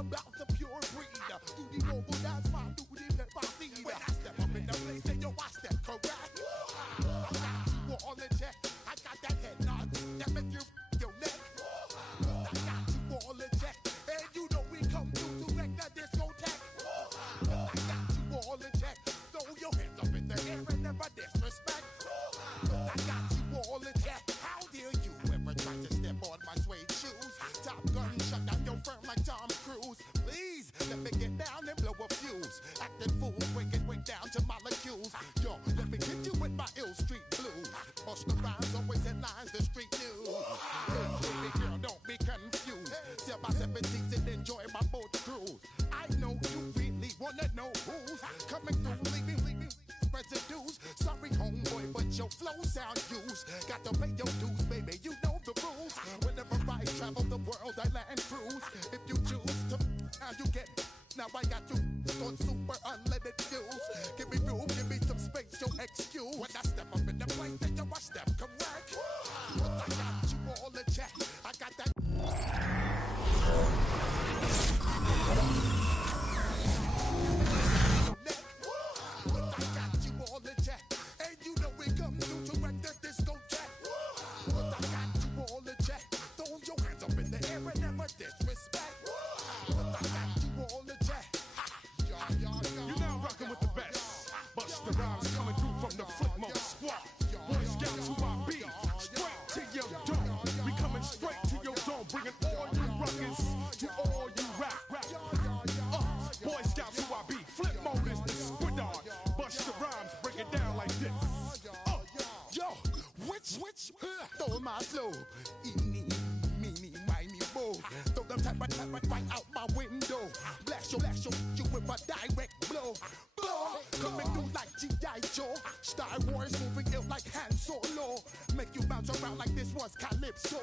about the pure breed. Do the mobile dance, my duty, let my seed. When I step up in the place, and yo, I step correct. I got you all in check. I got that head nod that make you your neck. I got you all in check. And you know we come through to wreck the discotheque. I got you all in check. Throw your hands up in the air and never disrespect. I got you all in check. How dare you ever try to step on my suede shoes? Top Gun shut down your firm like Tom Cruise. Please let me get down and blow a fuse. Acting fool, breaking way down to molecules. Yo, let me hit you with my ill street blues. Bust the rhymes, always in lines, the street news. Baby girl, don't be confused. Sell my 17s and enjoy my boat cruise. I know you really wanna know who's coming through, leaving residues. Sorry, homeboy, but your flow sound used. Got to pay your dues, baby, you know the rules. Whenever I travel the world, I land cruise. If you choose to, now you get. Now I got you on super unlimited fuels. Give me room, give me some space, your excuse. When I step up in the place, then yo, I step correct. But I got you all in check. I got that. But I got you all in check. And you know we come through to wreck the discotheque. But I got you all in check. Throw your hands up in the air and never disrespect. But I got you all in check. You're now rocking with the best. Bust the rhymes coming through from the Flipmo squad. Boy Scouts who I be. Straight to your dome. We coming straight to your dome. Bringing all you ruckus to all you rap. Boy Scouts who I be. Flip mode is the squid dog. Bust the rhymes, break it down like this. Yo, which, throw my flow. Eeny, meeny, miny, mo. Throw them type right out my window. Blast you with a direct blow. Coming through like G.I. Joe. Star Wars moving ill like Han Solo. Make you bounce around like this was Calypso.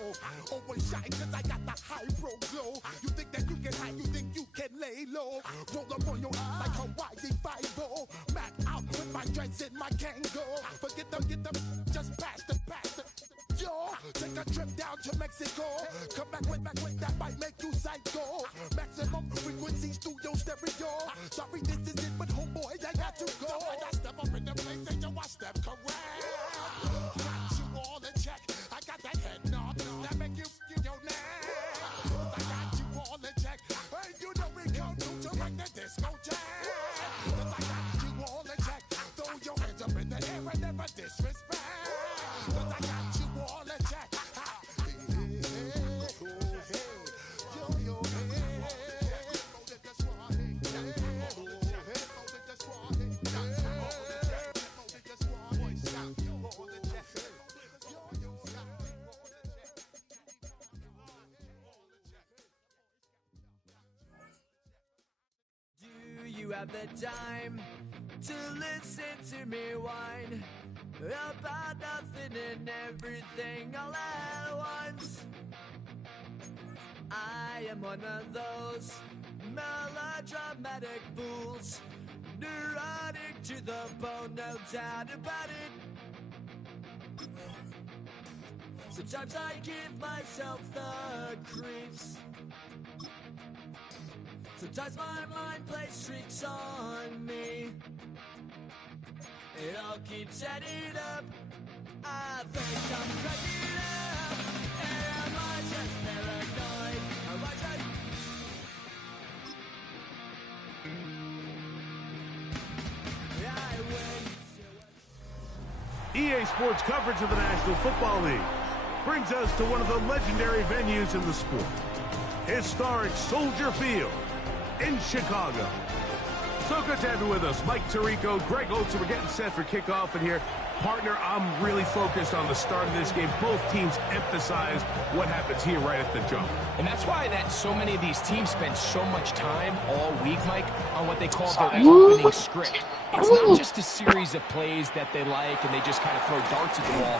Always shine cause I got the high pro glow. You think that you can hide, you think you can lay low. Roll up on your ass like Hawaii 5-0. Mac out with my dreads in my Kango. Forget them, just pass the. Yo, take a trip down to Mexico. Come back with that might make you psycho. Maximum frequency studio stereo. Sorry, this is it, but homeboy, I got to go. When I step up in the place, and yo, I step correct. Got you all in check. I got that head nod that make you your neck. I got you all in check. Hey, you know we come through to wreck the discotheque. I got you all in check. Throw your hands up in the air and never disrespect. I got you all in check. Do you have the time to listen to me whine about nothing and everything all at once? I am one of those melodramatic fools, neurotic to the bone, no doubt about it. Sometimes I give myself the creeps. Sometimes my mind plays tricks on me. It all keeps adding up. I think I'm cracking up. Am I just paranoid? Am I just... EA Sports coverage of the National Football League brings us to one of the legendary venues in the sport. Historic Soldier Field in Chicago. So good to have you with us. Mike Tirico, Greg Oates, we're getting set for kickoff in here. Partner, I'm really focused on the start of this game. Both teams emphasize what happens here right at the jump. And that's why that so many of these teams spend so much time all week, Mike, on what they call their opening script. It's not just a series of plays that they like and they just kind of throw darts at the wall.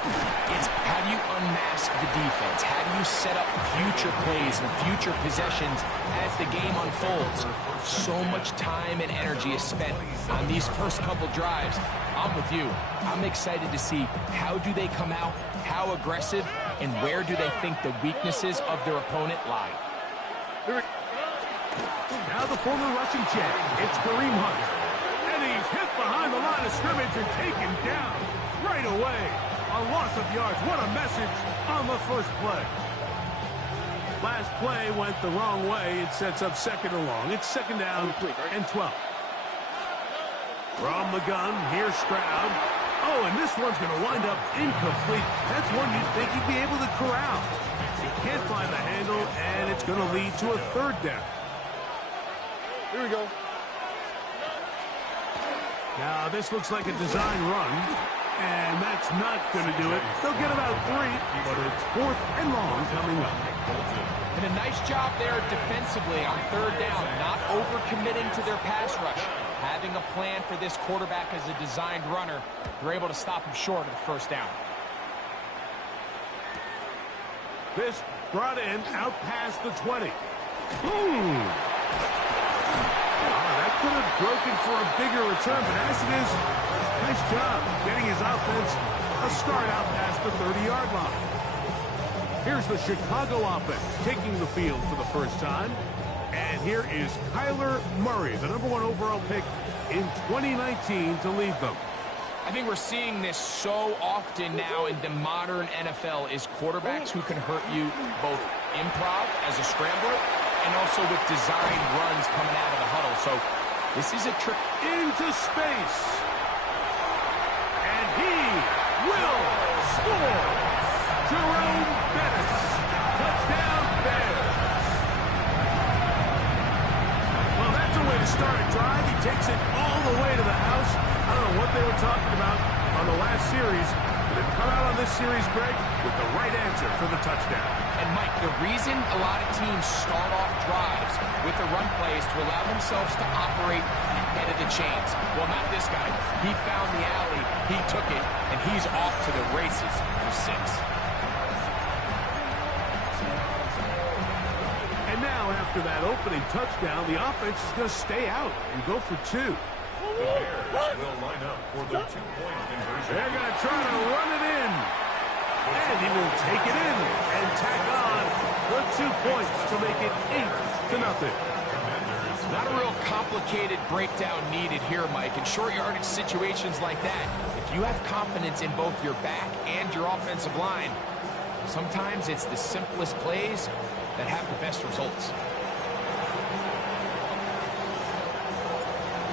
It's how do you unmask the defense? How do you set up future plays and future possessions as the game unfolds? So much time and energy is spent on these first couple drives. I'm with you. I'm excited to see how do they come out, how aggressive, and where do they think the weaknesses of their opponent lie. Now the former Russian champ, it's Kareem Hunt. And he's hit behind the line of scrimmage and taken down right away. A loss of yards. What a message on the first play. Last play went the wrong way. It sets up second and long. It's second down and 12. From the gun, here's Stroud. Oh, and this one's going to wind up incomplete. That's one you'd think he'd be able to corral. He can't find the handle, and it's going to lead to a third down. Here we go. Now, this looks like a design run, and that's not going to do it. They'll get about 3, but it's fourth and long coming up. And a nice job there defensively on third down, not overcommitting to their pass rush. Having a plan for this quarterback as a designed runner, they're able to stop him short of the first down. This brought in out past the 20. Boom! That could have broken for a bigger return, but as it is, nice job getting his offense a start out past the 30-yard line. Here's the Chicago offense taking the field for the first time. And here is Kyler Murray, the #1 overall pick in 2019 to lead them. I think we're seeing this so often now in the modern NFL is quarterbacks who can hurt you both improv as a scrambler and also with designed runs coming out of the huddle. So this is a trick into space. And he will score. Jerome Bettis. Touchdown Bears. Well, that's a way to start a drive. He takes it all the way to the house. I don't know what they were talking about on the last series, but they've come out on this series, Greg, with the right answer for the touchdown. And, Mike, the reason a lot of teams start off drives with the run play is to allow themselves to operate ahead of the chains. Well, not this guy. He found the alley, he took it, and he's off to the races for 6. And now, after that opening touchdown, the offense is going to stay out and go for 2. The Bears will line up for the 2-point conversion. They're going to try to run it in. And he will take it in and tack on the 2 points to make it 8-0. Not a real complicated breakdown needed here, Mike. In short yardage situations like that, if you have confidence in both your back and your offensive line, sometimes it's the simplest plays that have the best results.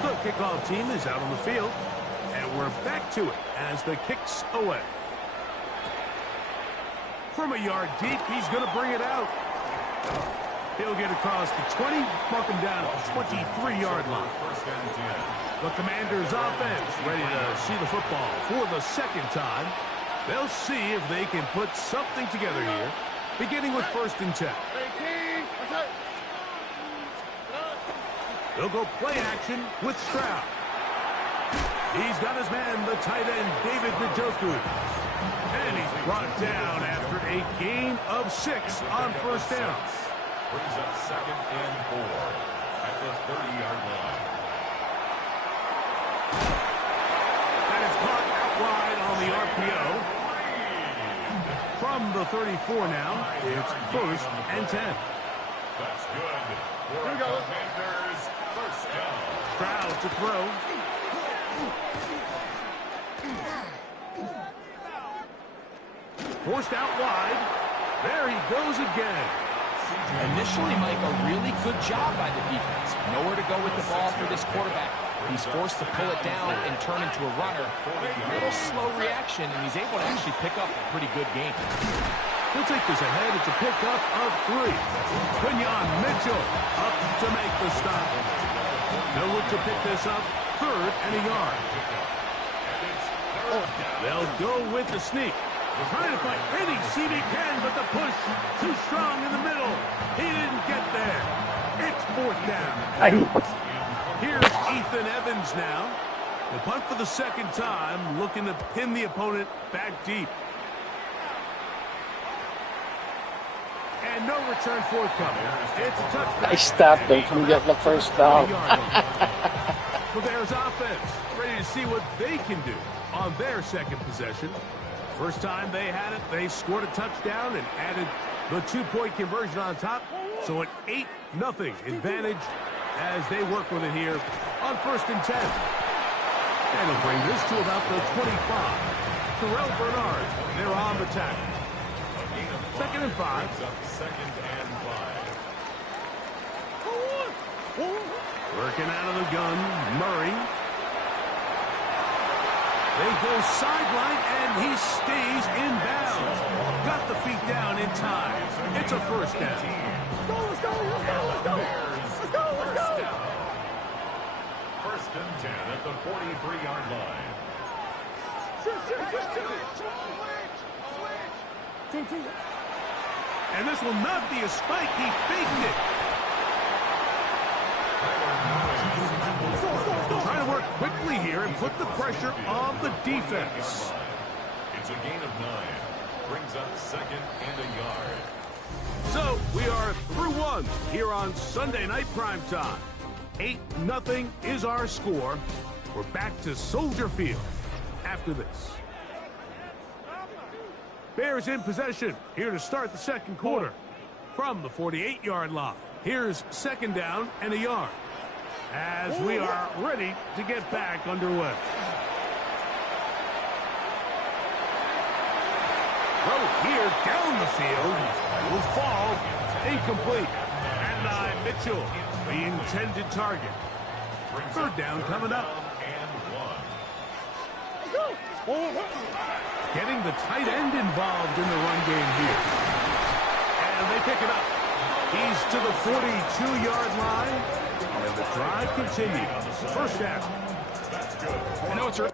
The kickoff team is out on the field, and we're back to it as the kick's away. From a yard deep, he's going to bring it out. He'll get across the 20, mark him down at the 23-yard line. The Commanders' offense ready to see the football for the second time. They'll see if they can put something together here, beginning with 1st and 10. They'll go play action with Stroud. He's got his man, the tight end, David Njoku. And he's brought down after a gain of 6 on 1st down. Brings up 2nd and 4 at the 30-yard line. That is caught out wide on the RPO. From the 34 now, it's 1st and 10. That's good. For a Commanders 1st down. Stroud to throw. Forced out wide. There he goes again. Initially, Mike, a really good job by the defense. Nowhere to go with the ball for this quarterback. He's forced to pull it down and turn into a runner. A little slow reaction, and he's able to actually pick up a pretty good game. He'll take this ahead. It's a pickup of 3. Quinyon Mitchell up to make the stop. They'll look to pick this up 3rd and a yard. They'll go with the sneak. Trying to find any seam he can, but the push too strong in the middle. He didn't get there. It's 4th down. Here's Ethan Evans now. The punt for the 2nd time, looking to pin the opponent back deep. And no return forthcoming. It's a touchdown. I stopped him from getting the 1st down. The Bears offense ready to see what they can do on their 2nd possession. First time they had it, they scored a touchdown and added the 2-point conversion on top. So an 8-0 advantage as they work with it here on 1st and 10. And he'll bring this to about the 25. Terrell Bernard, they're on the tackle. 2nd and 5. Second and 5. Working out of the gun, Murray. They go sideline, and he stays in bounds. Got the feet down in time. It's a 1st down. Let's go! 1st and 10 at the 43-yard line. And this will not be a spike. He faked it. Trying to work quickly here and put the pressure on the defense. It's a gain of 9. Brings up 2nd and a yard. So we are through one here on Sunday Night Primetime. 8-0 is our score. We're back to Soldier Field after this. Bears in possession here to start the 2nd quarter. From the 48-yard line, here's 2nd down and a yard as we are ready to get back underway. Throw here down the field will fall incomplete. And Mitchell, the intended target. 3rd down coming up. Getting the tight end involved in the run game here. And they pick it up. He's to the 42-yard line. And the drive continues. 1st down. That's good. I know it's early.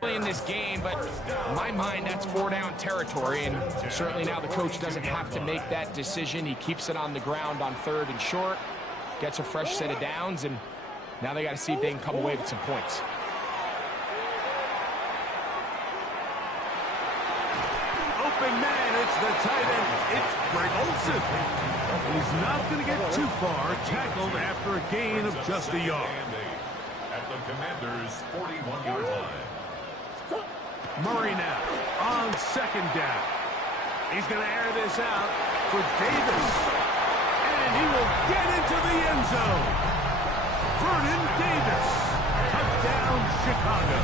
In this game, but in my mind, that's 4-down territory, and certainly now the coach doesn't have to make that decision. He keeps it on the ground on 3rd and short. gets a fresh set of downs, and now they got to see if they can come away with some points. Open man, it's the tight end. It's Greg Olsen. And he's not going to get too far, tackled after a gain of just a yard. At the Commanders' 41-yard line. Murray now on second down. He's going to air this out for Davis. And he will get into the end zone. Vernon Davis. Touchdown, Chicago.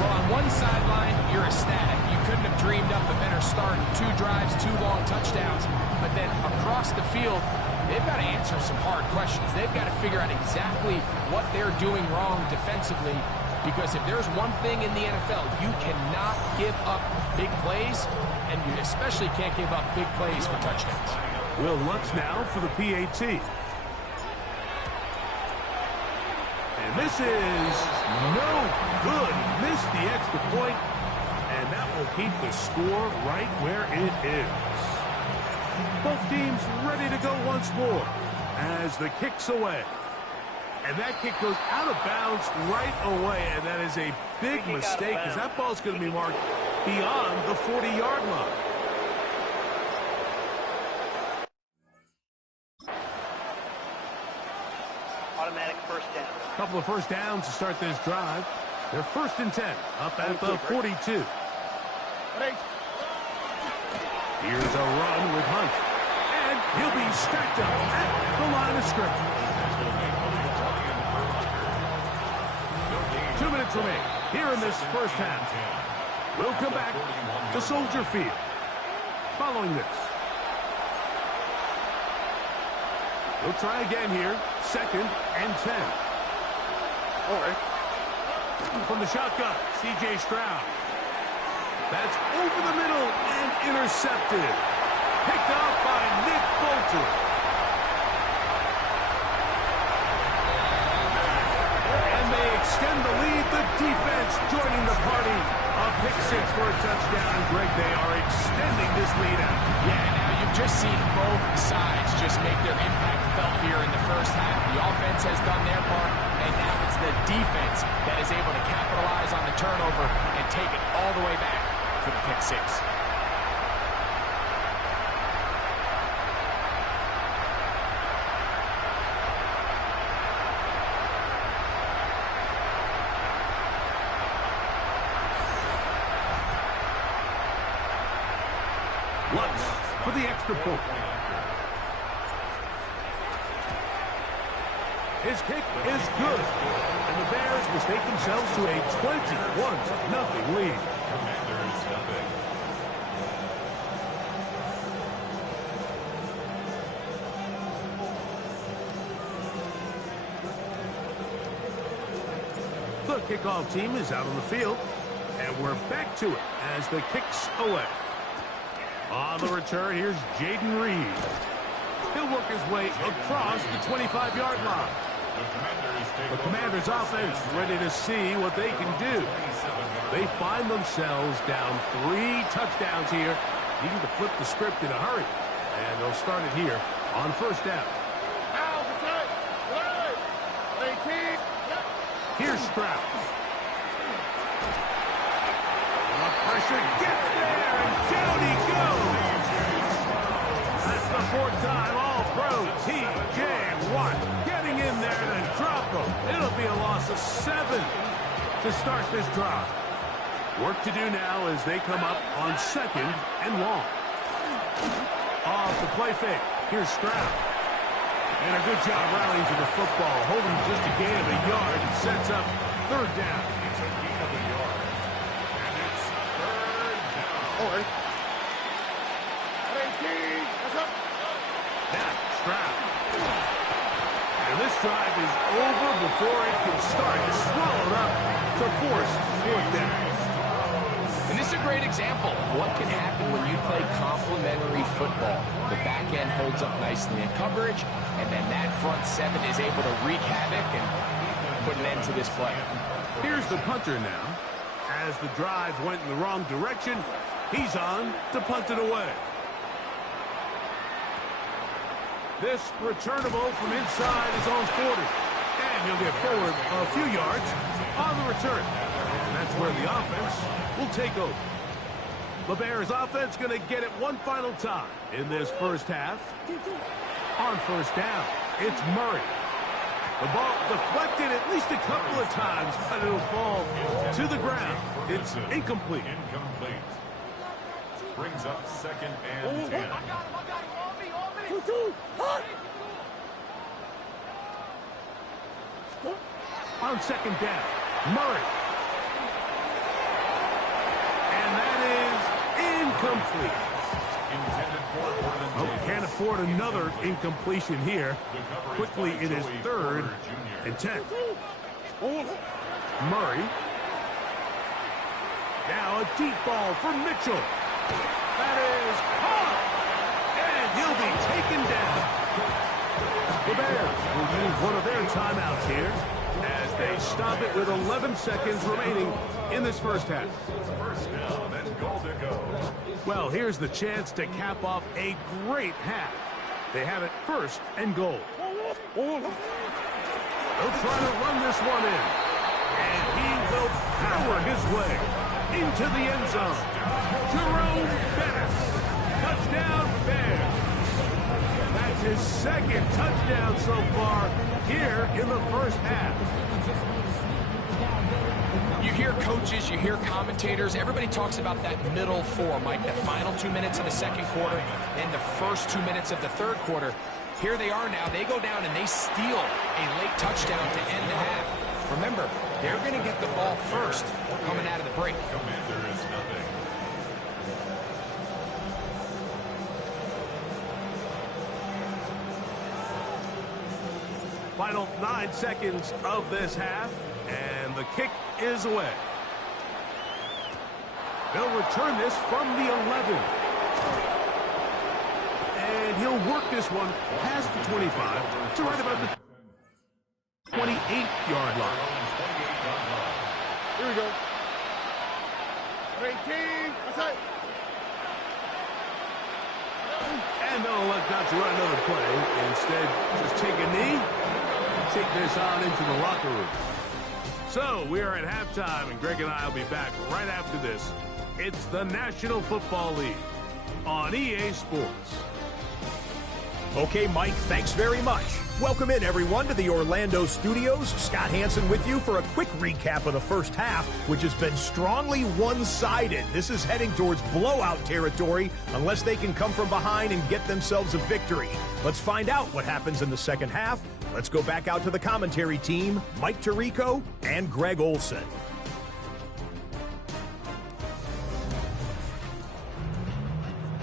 Well, on one sideline, you're ecstatic. You couldn't have dreamed up a better start. 2 drives, 2 long touchdowns. But then across the field, they've got to answer some hard questions. They've got to figure out exactly what they're doing wrong defensively. Because if there's one thing in the NFL, you cannot give up big plays, and you especially can't give up big plays for touchdowns. Will Lutz now for the PAT. And this is no good. Missed the extra point, and that will keep the score right where it is. Both teams ready to go once more as the kick's away. And that kick goes out of bounds right away, and that is a big mistake because that ball's going to be marked beyond the 40-yard line. Automatic first down. A couple of first downs to start this drive. They're 1st and 10, up at the 42. Here's a run with Hunt. And he'll be stacked up at the line of scrimmage. 2 minutes remain here in this first half. We'll come back to Soldier Field following this. We'll try again here. 2nd and 10. From the shotgun, C.J. Stroud. That's over the middle and intercepted. Picked off by Nick Bolton. And they extend the lead. The defense joining the party. A pick 6 for a touchdown. Greg, they are extending this lead out. Yeah, now you've just seen both sides just make their impact felt here in the first half. The offense has done their part, and now it's the defense that is able to capitalize on the turnover and take it all the way back for the pick 6. Lutz for the extra point. His kick is good. And the Bears mistake themselves to a 21-0 lead. Commanders nothing. The kickoff team is out on the field. And we're back to it as the kick's away. On the return, here's Jaden Reed. He'll work his way across the 25-yard line. The Commanders' offense ready to see what they can do. They find themselves down 3 touchdowns here, needing to flip the script in a hurry. And they'll start it here on first down. Here's Stroud. The pressure gets there, and down he goes. That's the 4th time All-Pro T.J. Watt getting in there and drop him. It'll be a loss of 7 to start this drive. Work to do now as they come up on 2nd and long. Off the play fake. Here's Stroud. And a good job rallying to the football, holding just a gain of a yard and sets up 3rd down. It's a gain of a yard. And it's 3rd down. Now, Stroud. And this drive is over before it can start. It's swallowed up to force 4th down. And this is a great example of what can happen when you play complementary football. The back end holds up nicely in coverage, and then that front 7 is able to wreak havoc and put an end to this play. Here's the punter now. As the drive went in the wrong direction, he's on to punt it away. This returnable from inside his own 40. And he'll get forward a few yards on the return. And that's where the offense will take over. The Bears offense going to get it one final time in this first half. On first down, it's Murray. The ball deflected at least a couple of times, but it'll fall to the ground. It's incomplete. Brings up 2nd and 10. On 2nd down, Murray. And that is incomplete. Oh, can't afford another incompletion here. Quickly, it is 3rd and 10. Murray. Now a deep ball for Mitchell. That is caught. And he'll be taken down. The Bears will use one of their timeouts here as they stop it with 11 seconds remaining in this first half. First down and goal to go. Well, here's the chance to cap off a great half. They have it 1st and goal. They'll try to run this one in. And he will power his way into the end zone. Jerome Bettis. Touchdown, Bears. That's his 2nd touchdown so far here in the first half. You hear coaches, you hear commentators, everybody talks about that middle 4, Mike, the final 2 minutes of the 2nd quarter and the first 2 minutes of the 3rd quarter. Here they are now. They go down and they steal a late touchdown to end the half. Remember, they're going to get the ball first coming out of the break. Commander is nothing. Final 9 seconds of this half, and the kick is away. They'll return this from the 11. And he'll work this one past the 25 to right about the 28-yard line. Here we go. 18. That's it. And they'll elect not to run another play. Instead, just take a knee, take this on into the locker room. So, we are at halftime, and Greg and I will be back right after this. It's the National Football League on EA Sports. Okay, Mike, thanks very much. Welcome in, everyone, to the Orlando studios. Scott Hansen with you for a quick recap of the first half, which has been strongly one-sided. This is heading towards blowout territory unless they can come from behind and get themselves a victory. Let's find out what happens in the second half. Let's go back out to the commentary team, Mike Tirico and Greg Olson.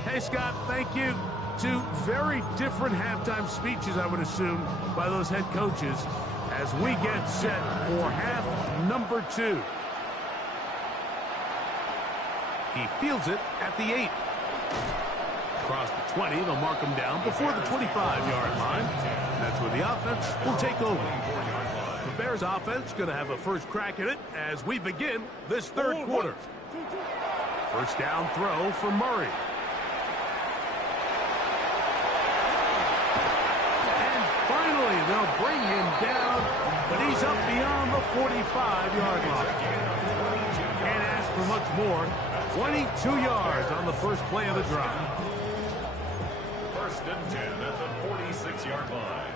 Hey, Scott, thank you. 2 very different halftime speeches, I would assume, by those head coaches as we get set for half number 2. He fields it at the 8. Across the 20, they'll mark him down before the 25-yard line. That's where the offense will take over. The Bears offense going to have a first crack at it as we begin this 3rd quarter. First down throw for Murray. They'll bring him down, but he's up beyond the 45-yard line. Can't ask for much more. 22 yards on the first play of the drive. 1st and 10 at the 46-yard line.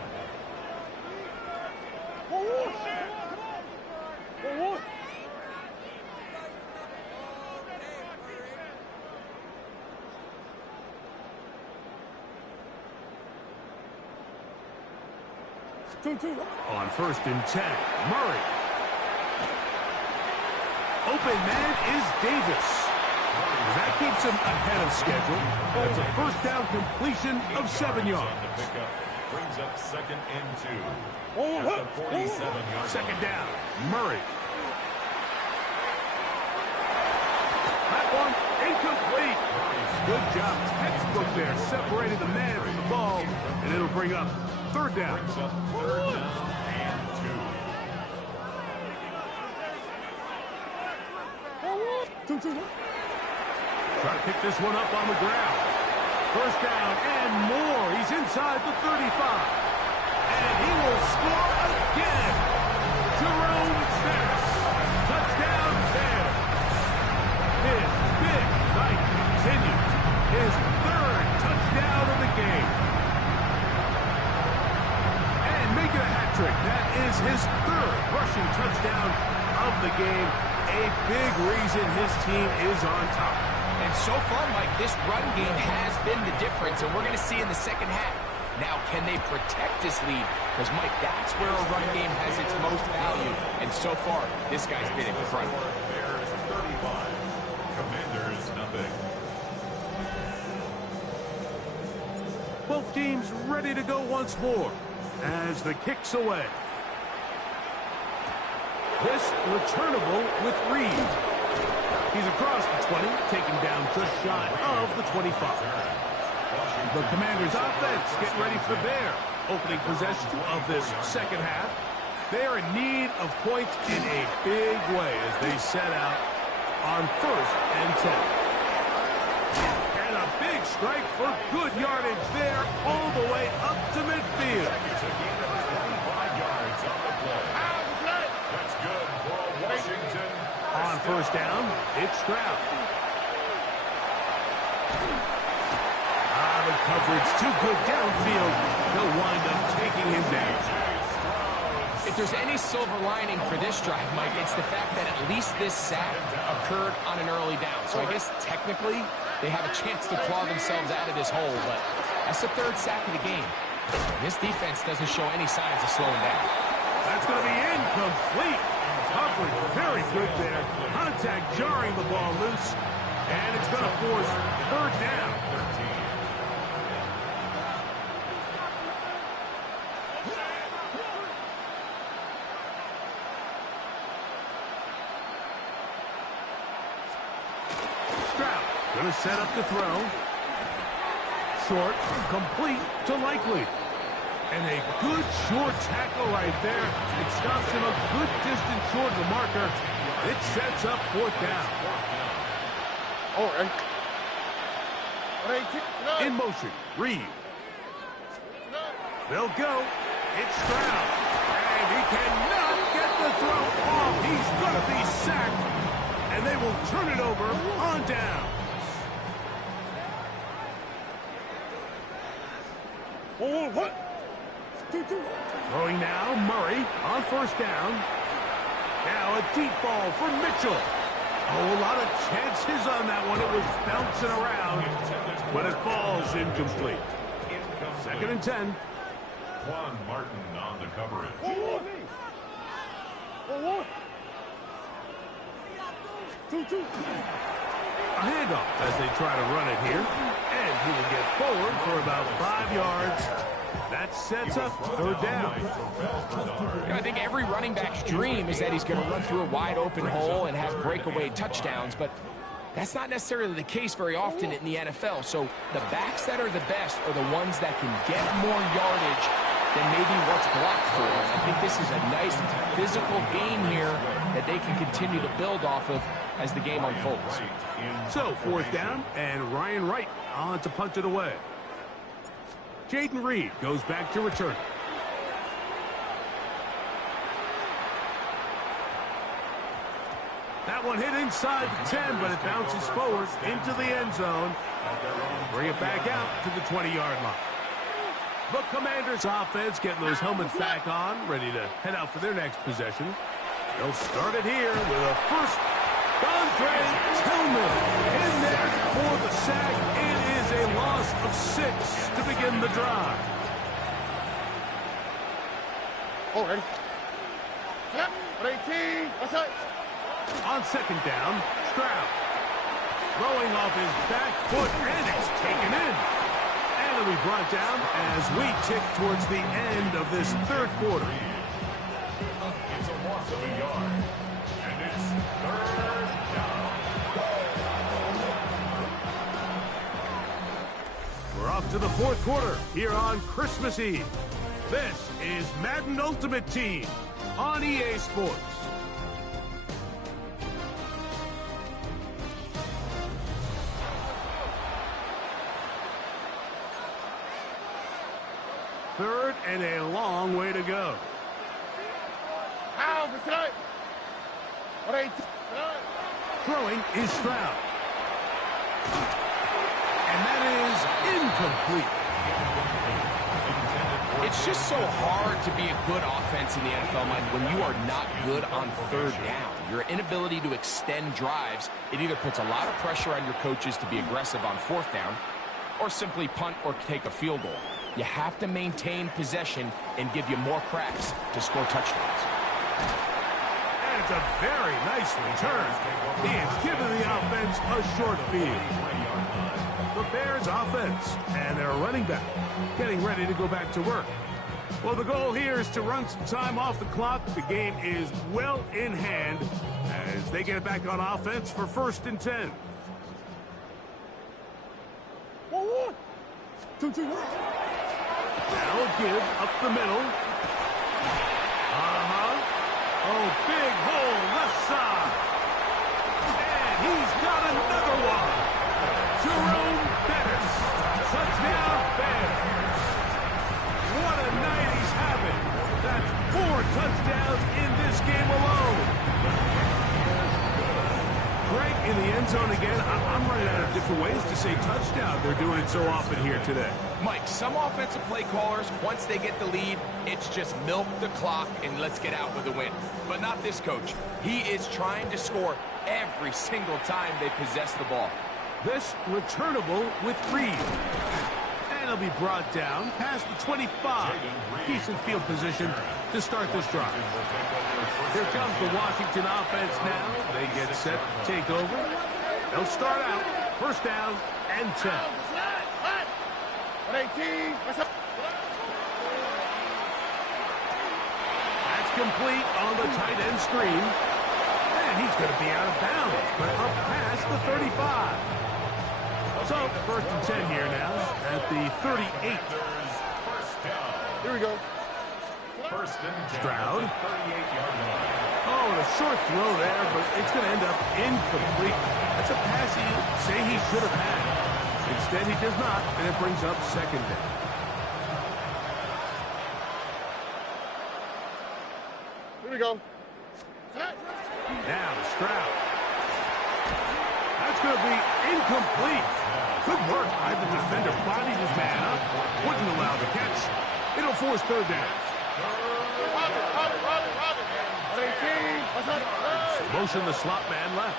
On 1st and 10, Murray. Open man is Davis. That keeps him ahead of schedule. That's a first down completion of 7 yards. Brings up 2nd and 2 at the 47-yard line. 2nd down, Murray. That one incomplete. Good job. Textbook there. Separated the man from the ball, and it'll bring up 3rd down. Brings up 3rd down and 2. Try to pick this one up on the ground. First down and more. He's inside the 35. And he will score again. Jerome Bettis. Touchdown Bears. His big night continues. His third touchdown of the game. And making a hat trick. That is his third rushing touchdown of the game. A big reason his team is on top. And so far, Mike, this run game has been the difference, and we're going to see in the second half. Now, can they protect this lead? Because, Mike, that's where a run game has its most value. And so far, this guy's been incredible. Bears 35, Commanders nothing. Both teams ready to go once more as the kick's away. This returnable with Reed. He's across the 20, taken down just shy of the 25. The Commanders' offense getting ready for their opening possession of this second half. They're in need of points in a big way as they set out on 1st and 10. And a big strike for good yardage there all the way up to midfield. That's good for Washington. On first down, it's Stroud. The coverage too good downfield. They'll wind up taking him down. If there's any silver lining for this drive, Mike, it's the fact that at least this sack occurred on an early down. So I guess technically they have a chance to claw themselves out of this hole, but that's the third sack of the game. This defense doesn't show any signs of slowing down. That's going to be incomplete. Coverage very good there. Contact jarring the ball loose, and it's going to force third down. Going to set up the throw. Short, complete to Likely. And a good short tackle right there. It stops him a good distance short of the marker. It sets up fourth down. All right. In motion, Reed. They'll go. It's Stroud. And he cannot get the throw off. He's going to be sacked. And they will turn it over on down. What? Throwing now, Murray on first down. Now a deep ball for Mitchell. Oh, a lot of chances on that one. It was bouncing around, but it falls incomplete. Second and 10. Juan Martin on the coverage. A handoff as they try to run it here. And he will get forward for about 5 yards. That sets up third down. I think every running back's dream is that he's going to run through a wide open hole and have breakaway touchdowns, but that's not necessarily the case very often in the NFL. So the backs that are the best are the ones that can get more yardage than maybe what's blocked for. And I think this is a nice physical game here that they can continue to build off of as the game unfolds. So fourth down, and Ryan Wright on to punt it away. Jaden Reed goes back to return. That one hit inside the 10, but it bounces forward into the end zone. Bring it back out to the 20-yard line. The Commanders' offense getting those helmets back on, ready to head out for their next possession. They'll start it here with a first. Andre Tillman in there for the sack. It is a loss of 6 to begin the drive. All right. Yep. 18. What's up? On second down, Stroud. Throwing off his back foot, and it's taken in. And it'll be brought down as we tick towards the end of this third quarter. It's a loss of a yard. And it's third down. We're off to the fourth quarter here on Christmas Eve. This is Madden Ultimate Team on EA Sports. third and a long way to go. Throwing is Stroud. And that is incomplete. It's just so hard to be a good offense in the NFL, Mike, when you are not good on third down. Your inability to extend drives, it either puts a lot of pressure on your coaches to be aggressive on fourth down or simply punt or take a field goal. You have to maintain possession and give you more cracks to score touchdowns. And it's a very nice return. He has given the offense a short field. The Bears offense and their running back getting ready to go back to work. Well, the goal here is to run some time off the clock. The game is well in hand as they get it back on offense for 1st and 10. 1-1. 2-2. Now a give up the middle. Oh, big hole left side. And he's got another one. Jerome Bettis. Touchdown Bears. What a night he's having. That's 4 touchdowns in this game alone. Greg in the end zone again. I'm running out of different ways to say touchdown. They're doing it so often here today. Mike, some offensive play callers, once they get the lead, it's just milk the clock and let's get out with a win. But not this coach. He is trying to score every single time they possess the ball. This returnable with Reed. And he'll be brought down past the 25. Decent field position to start this drive. Here comes the Washington offense now. They get set to take over. They'll start out 1st down and 10. That's complete on the tight end screen. And he's going to be out of bounds, but up past the 35. So 1st and 10 here now at the 38. Here we go. Stroud. Oh, a short throw there, but it's going to end up incomplete. That's a pass he'd say he should have had. Instead, he does not, and it brings up 2nd down. Here we go. Now Stroud. That's going to be incomplete. Good work by the defender. Bodied his man up. Wouldn't allow the catch. It'll force 3rd down. Motion the slot man left.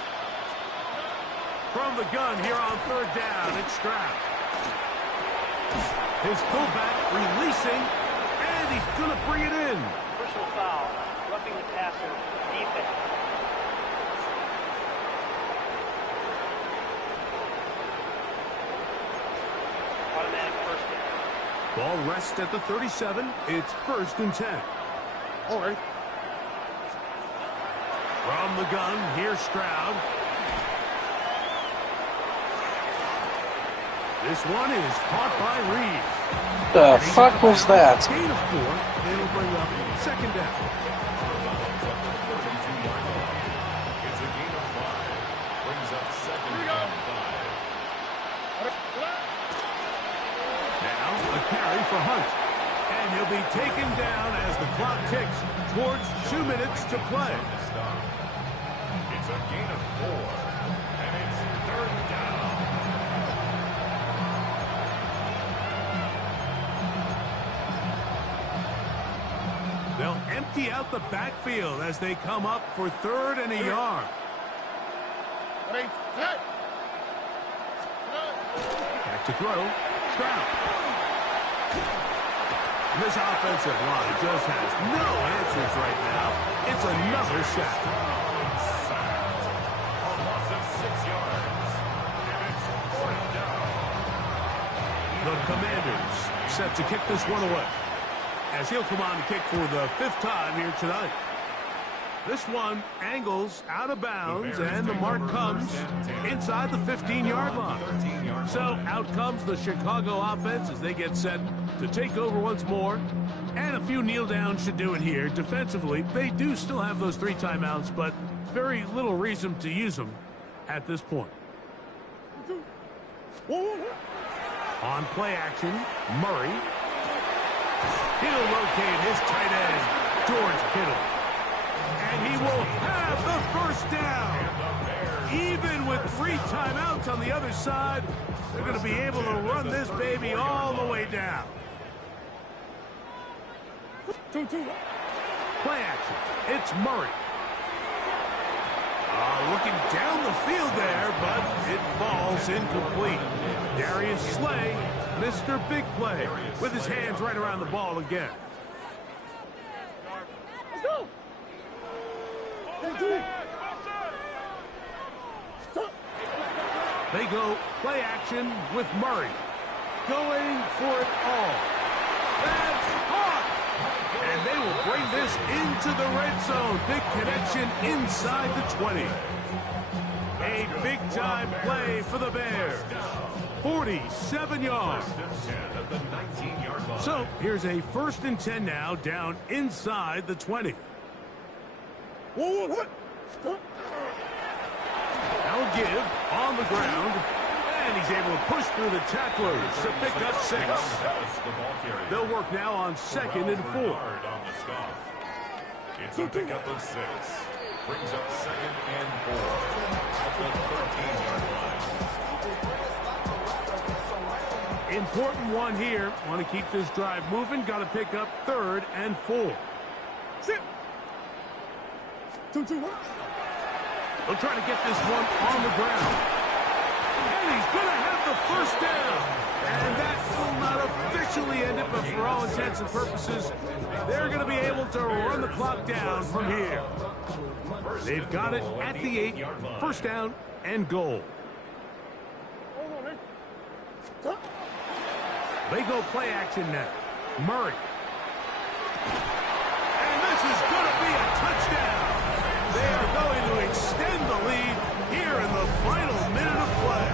From the gun here on 3rd down, it's Stroud. His fullback releasing, and he's going to bring it in. Personal foul, roughing the passer, defense. Automatic 1st down. Ball rests at the 37. It's 1st and 10. All right. From the gun, here's Stroud. This one is caught by Reed. The fuck was that? Gain of 4. It'll bring up 2nd down. It's a gain of 5. Brings up 2nd and 5. Now a carry for Hunt. And he'll be taken down as the clock ticks towards 2 minutes to play. It's a gain of 4. And it's 3rd down. They'll empty out the backfield as they come up for 3rd and a yard. Back to throw. Stroud. This offensive line just has no answers right now. It's another sack. A loss of 6 yards. And it's 4th down. The Commanders set to kick this one away, as he'll come on to kick for the 5th time here tonight. This one angles out of bounds, and the mark comes inside the 15-yard line. So out comes the Chicago offense as they get set to take over once more. And a few kneel downs should do it here. Defensively, they do still have those 3 timeouts, but very little reason to use them at this point. On play action, Murray. He'll locate his tight end, George Kittle. And he will have the first down. Even with 3 timeouts on the other side, they're going to be able to run this baby all the way down. Play action. It's Murray. Looking down the field there, but it falls incomplete. Darius Slay, Mr. Big Play, with his hands right around the ball again. Let's go. They go play action with Murray. Going for it all. That's hot! And they will bring this into the red zone. Big connection inside the 20. A big-time play for the Bears. 47 yards. So here's a 1st and 10 now, down inside the 20. Now give on the ground. And he's able to push through the tacklers to pick up 6. They'll work now on 2nd and 4. It's a pickup of 6. Brings up 2nd and 4. At the 13-yard line. Important one here. Want to keep this drive moving. Got to pick up 3rd and 4. Sit. 2-2-1. They'll try to get this one on the ground. And he's going to have the first down. And that will not officially end it, but for all intents and purposes, they're going to be able to run the clock down from here. They've got it at the 8, 1st down and goal. They go play action now. Murray. And this is going to be a touchdown. They are going to extend the lead here in the final minute of play.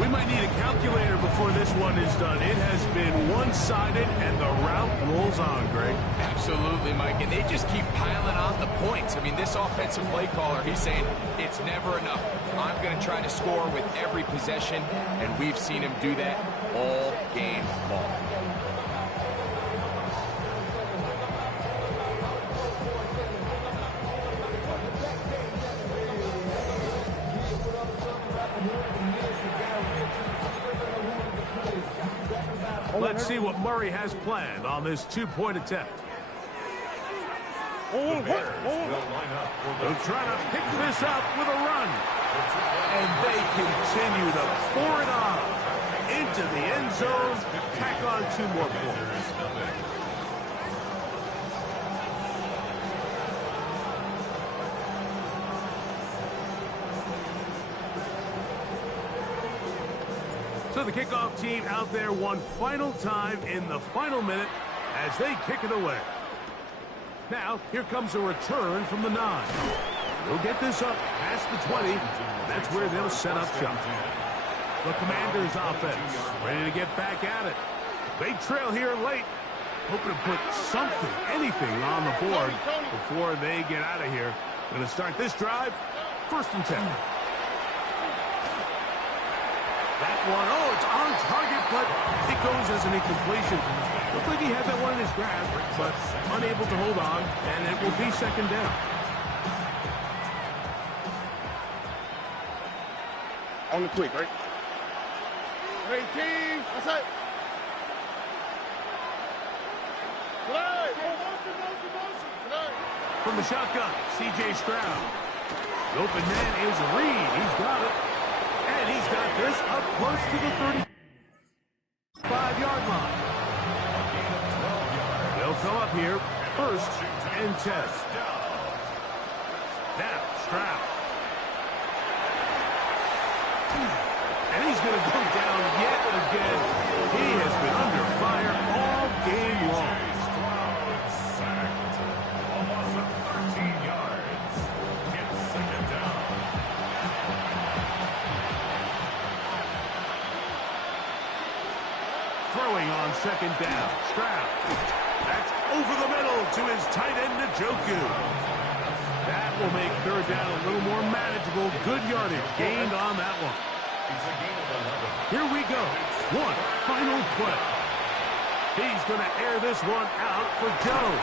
We might need a calculator before this one is done. It has been one-sided, and the route rolls on, Greg. Absolutely, Mike, and they just keep piling on the points. I mean, this offensive play caller, he's saying it's never enough. I'm going to try to score with every possession, and we've seen him do that all game long. Let's see what Murray has planned on this 2-point attempt. The Bears will line up for the They'll try to pick this up with a run. And they continue to pour it on into the end zone. Tack on 2 more points. So the kickoff team out there one final time in the final minute as they kick it away. Now, here comes a return from the 9. They'll get this up past the 20. That's where they'll set up shop. The Commanders' offense ready to get back at it. They trail here late, hoping to put something, anything on the board before they get out of here. Going to start this drive, 1st and 10. That one, oh, it's on target, but it goes as an incompletion. Looked like he had that one in his grasp, but unable to hold on, and it will be 2nd down. On the quick, right? 18. That's it. Play. From the shotgun, C.J. Stroud. The open man is Reed. He's got it. And he's got this up close to the 35-yard line. They'll come up here, 1st and 10. Now, Stroud. And he's going to go down yet again. He has been under fire all game long. Sacked. A loss of 13 yards. It's 2nd down. Throwing on 2nd down. Stroud. That's over the middle to his tight end, Njoku. That will make 3rd down a little more manageable. Good yardage gained on that one. It's a gain of 11. Here we go. one final play. He's going to air this one out for Jones.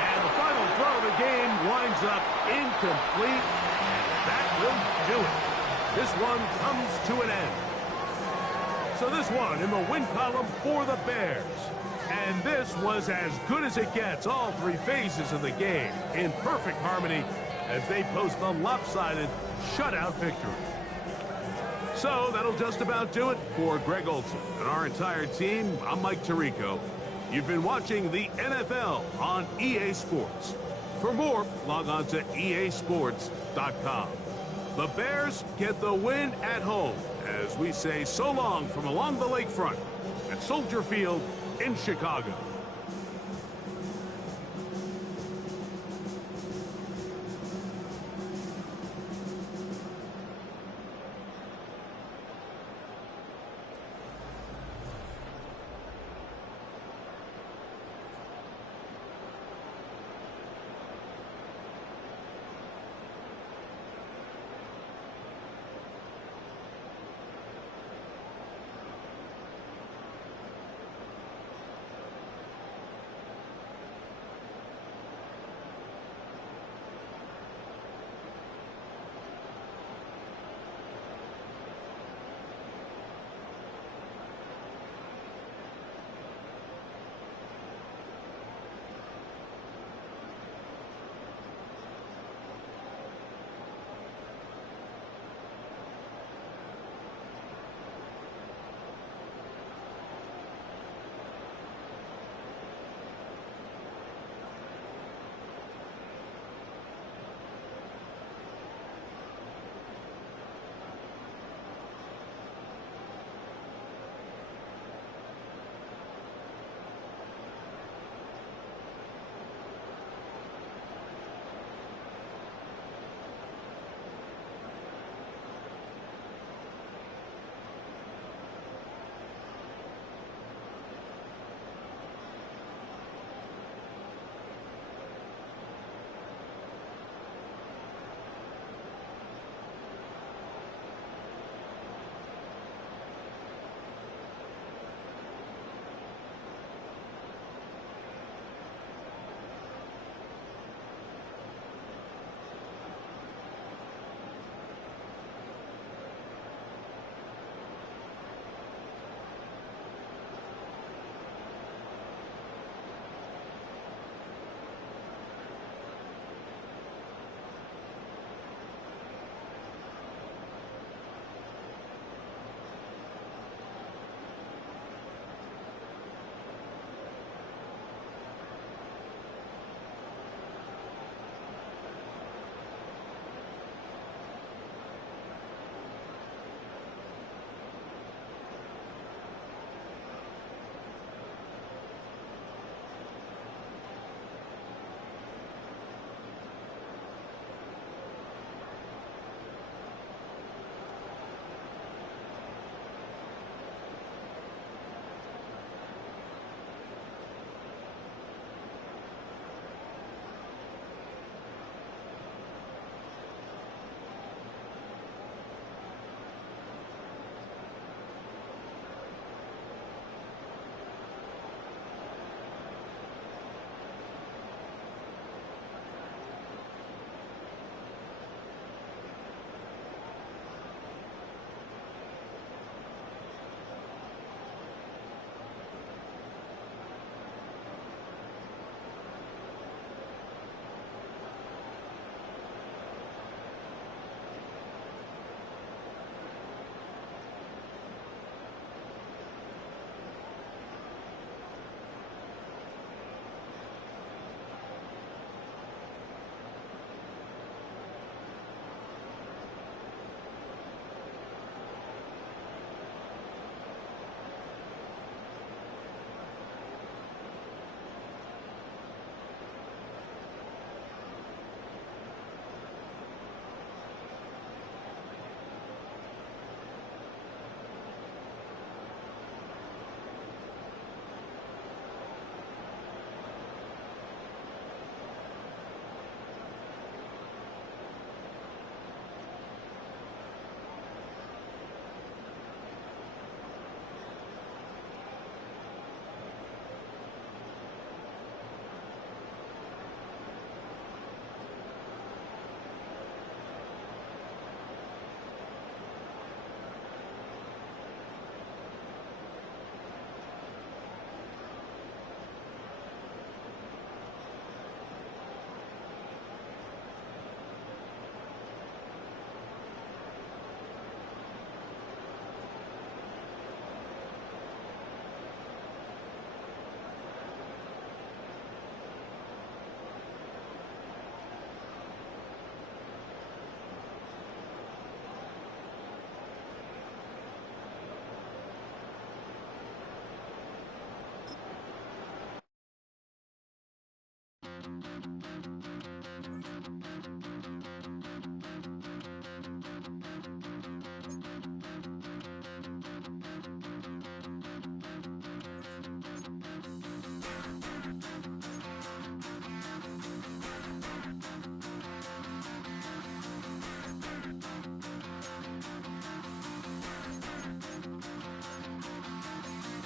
And the final throw of the game winds up incomplete. And that will do it. This one comes to an end. So this one in the win column for the Bears. And this was as good as it gets, all three phases of the game, in perfect harmony as they post a lopsided shutout victory. So that'll just about do it for Greg Olson and our entire team. I'm Mike Tirico. You've been watching the NFL on EA Sports. For more, log on to easports.com. The Bears get the win at home as we say so long from along the lakefront at Soldier Field in Chicago.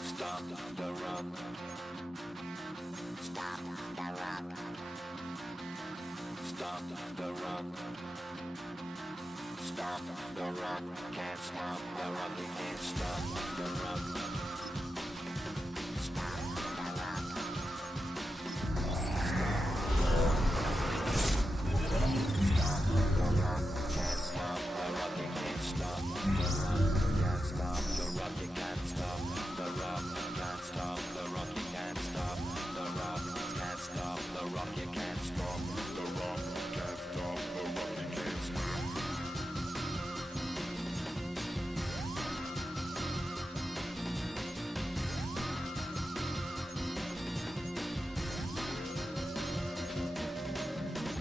Stop the rock. Stop the rock. Stop the rock. Stop the rock. Can't stop the rock. You can't stop the rock. Stop the rock. Stop the rock. Can't stop the rock. You can't stop the rock. Can't stop the rock. You can't stop the rock. Can't stop the rock. You can't stop the rock. Can't stop the rock. You can't stop the rock. Can't stop the rock. You can't stop.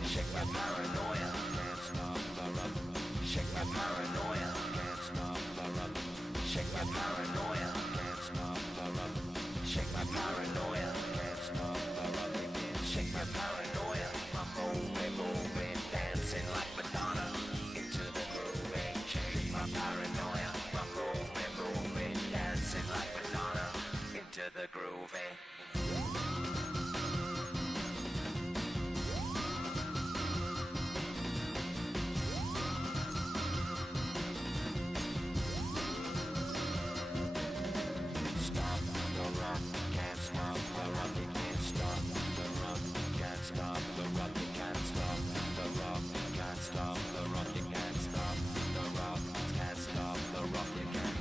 Shake my paranoia. Can't stop the rock. Shake my paranoia. Can't stop the rock. Shake my paranoia. Can't stop the rock. Shake my paranoia. Can't stop the rock. Shake my paranoia. I'm moving, dancing like Madonna into the groove. Shake my paranoia. I'm moving, dancing like Madonna into the groove. Stop the rock, can't stop the rock, you can't stop the rock, can't stop the rock, you can't stop the rock, can't stop the rock, you can't stop the rock, can't stop the rock, you can't